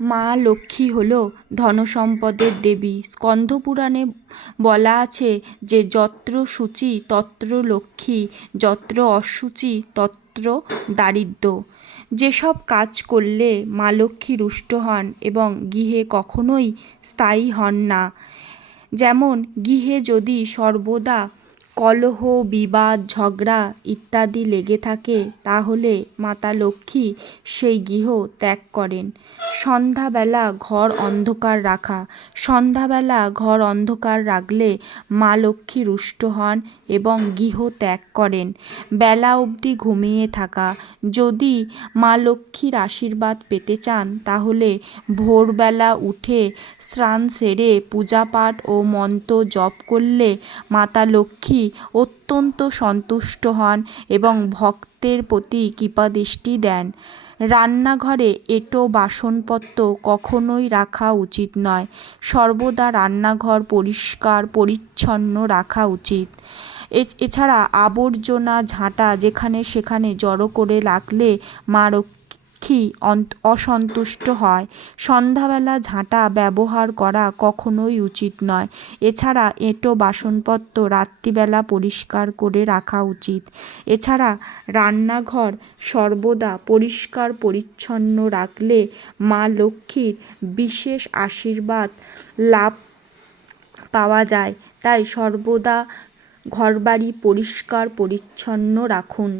মা লক্ষ্মী হল ধনসম্পদের দেবী। স্কন্ধপুরাণে বলা আছে যে, যত্র শুচি তত্র লক্ষ্মী, যত্র অশুচি তত্র দারিদ্র। যেসব কাজ করলে মা লক্ষ্মী রুষ্ট হন এবং গৃহে কখনোই স্থায়ী হন না। যেমন, গৃহে যদি সর্বদা কলহ, বিবাদ, ঝগড়া ইত্যাদি লেগে থাকে, তাহলে মাতা লক্ষ্মী সেই গৃহ ত্যাগ করেন। সন্ধ্যাবেলা ঘর অন্ধকার রাখা। সন্ধ্যাবেলা ঘর অন্ধকার রাখলে মা লক্ষ্মী রুষ্ট হন এবং গৃহ ত্যাগ করেন। বেলা অবধি ঘুমিয়ে থাকা। যদি মা লক্ষ্মীর আশীর্বাদ পেতে চান, তাহলে ভোরবেলা উঠে স্নান সেরে পূজা পাঠ ও মন্ত্র জপ করলে মাতা লক্ষ্মী অত্যন্ত সন্তুষ্ট হন এবং ভক্তের প্রতি কৃপাদৃষ্টি দেন। রান্নাঘরে এঁটো বাসনপত্র কখনোই রাখা উচিত নয়। সর্বদা রান্নাঘর পরিষ্কার, পরিচ্ছন্ন রাখা উচিত। এছাড়া আবর্জনা ঝাঁটা যেখানে সেখানে জড়ো করে রাখলে মা লক্ষ্মী অসন্তুষ্ট হয়। সন্ধ্যাবেলা ঝাঁটা ব্যবহার করা কখনোই উচিত নয়। এছাড়া এঁটো বাসনপত্র রাত্রিবেলা পরিষ্কার করে রাখা উচিত। এছাড়া রান্নাঘর সর্বদা পরিষ্কার পরিচ্ছন্ন রাখলে মা লক্ষ্মীর বিশেষ আশীর্বাদ লাভ পাওয়া যায়। তাই সর্বদা ঘরবাড়ি পরিষ্কার পরিচ্ছন্ন রাখুন।